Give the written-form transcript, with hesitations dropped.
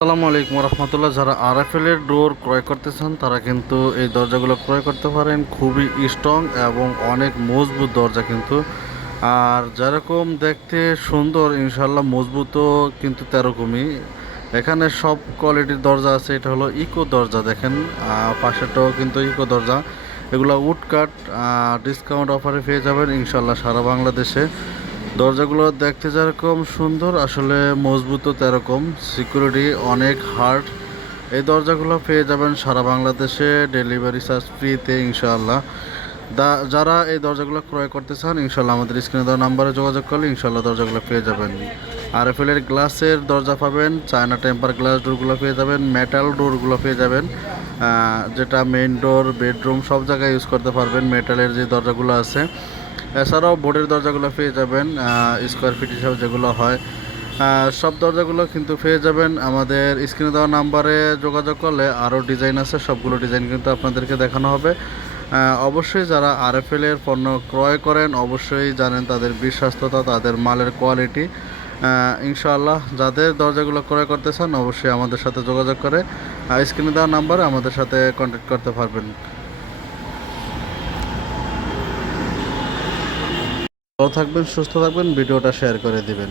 আসসালামু আলাইকুম রহমতুল্লাহ। যারা আরএফএল এর ডোর ক্রয় করতে চান তারা কিন্তু এই দরজাগুলো ক্রয় করতে পারেন। খুবই স্ট্রং এবং অনেক মজবুত দরজা কিন্তু। আর যেরকম দেখতে সুন্দর ইনশাল্লাহ মজবুতও কিন্তু তেরকমই। এখানে সব কোয়ালিটির দরজা আছে। এটা হলো ইকো দরজা, দেখেন পাশেরটাও কিন্তু ইকো দরজা। এগুলো উড কাট, ডিসকাউন্ট অফারে পেয়ে যাবেন ইনশাল্লাহ সারা বাংলাদেশে। দরজাগুলো দেখতে যেরকম সুন্দর আসলে মজবুতও তেরকম, সিকিউরিটি অনেক হার্ড। এই দরজাগুলো পেয়ে যাবেন সারা বাংলাদেশে ডেলিভারি চার্জ ফ্রিতে ইনশাআল্লাহ। যারা এই দরজাগুলো ক্রয় করতে চান ইনশাল্লাহ আমাদের স্ক্রিনে দেওয়া নাম্বারে যোগাযোগ করলে ইনশাল্লাহ দরজাগুলো পেয়ে যাবেন। আরএফএল এর গ্লাসের দরজা পাবেন, চায়না টেম্পার গ্লাস ডোরগুলো পেয়ে যাবেন, মেটাল ডোরগুলো পেয়ে যাবেন। যেটা মেইন ডোর, বেডরুম সব জায়গায় ইউজ করতে পারবেন মেটালের যে দরজাগুলো আছে। এছাড়াও বোর্ডের দরজাগুলো পেয়ে যাবেন, স্কোয়ার ফিট হিসাবে যেগুলো হয় সব দরজাগুলো কিন্তু পেয়ে যাবেন। আমাদের স্ক্রিনে দেওয়া নাম্বারে যোগাযোগ করলে আরও ডিজাইন আছে, সবগুলো ডিজাইন কিন্তু আপনাদেরকে দেখানো হবে। অবশ্যই যারা আরএফএল এর পণ্য ক্রয় করেন অবশ্যই জানেন তাদের বিশ্বস্ততা, তাদের মালের কোয়ালিটি। ইনশাআল্লাহ যাদের দরজাগুলো ক্রয় করতে চান অবশ্যই আমাদের সাথে যোগাযোগ করে স্ক্রিনে দেওয়া নাম্বারে আমাদের সাথে কন্ট্যাক্ট করতে পারবেন। ভালো থাকবেন, সুস্থ থাকবেন, ভিডিওটা শেয়ার করে দিবেন।